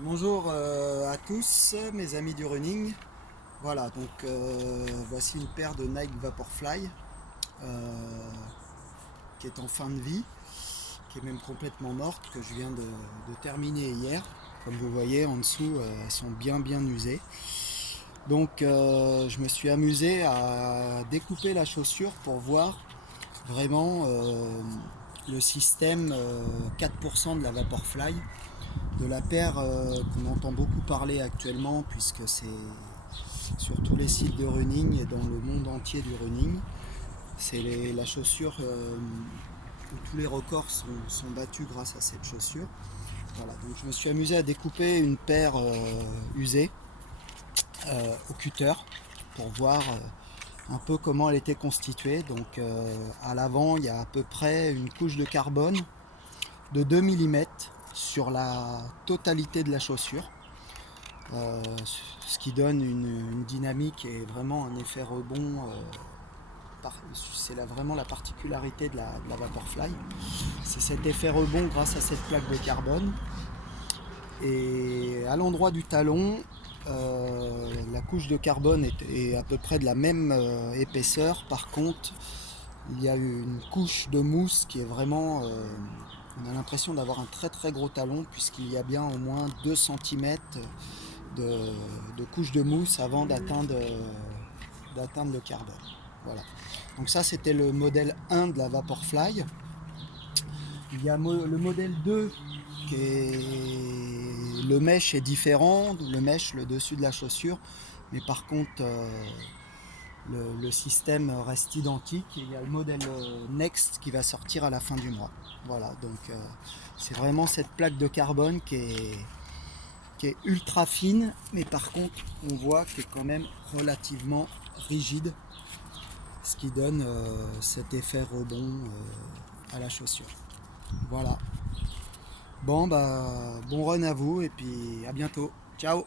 Bonjour à tous mes amis du running. Voilà, donc voici une paire de Nike Vaporfly qui est en fin de vie, qui est même complètement morte, que je viens de terminer hier. Comme vous voyez en dessous, elles sont bien usées. Donc je me suis amusé à découper la chaussure pour voir vraiment le système 4% de la Vaporfly, de la paire qu'on entend beaucoup parler actuellement, puisque c'est sur tous les sites de running et dans le monde entier du running. C'est la chaussure où tous les records sont battus grâce à cette chaussure. Voilà, donc je me suis amusé à découper une paire usée au cutter pour voir un peu comment elle était constituée. Donc à l'avant, il y a à peu près une couche de carbone de 2 mm sur la totalité de la chaussure. Ce qui donne une dynamique et vraiment un effet rebond. C'est vraiment la particularité de la Vaporfly. C'est cet effet rebond grâce à cette plaque de carbone. Et à l'endroit du talon, la couche de carbone est à peu près de la même épaisseur. Par contre, il y a une couche de mousse qui est vraiment... on a l'impression d'avoir un très gros talon, puisqu'il y a bien au moins 2 cm de couche de mousse avant d'atteindre le carbone. Voilà. Donc ça, c'était le modèle 1 de la Vaporfly. Il y a le modèle 2 qui est... Le mesh est différent, le mesh, le dessus de la chaussure, mais par contre le système reste identique. Et il y a le modèle Next qui va sortir à la fin du mois. Voilà, donc c'est vraiment cette plaque de carbone qui est ultra fine, mais par contre on voit qu'elle est quand même relativement rigide, ce qui donne cet effet rebond à la chaussure. Voilà. Bon bah bon run à vous et puis à bientôt. Ciao.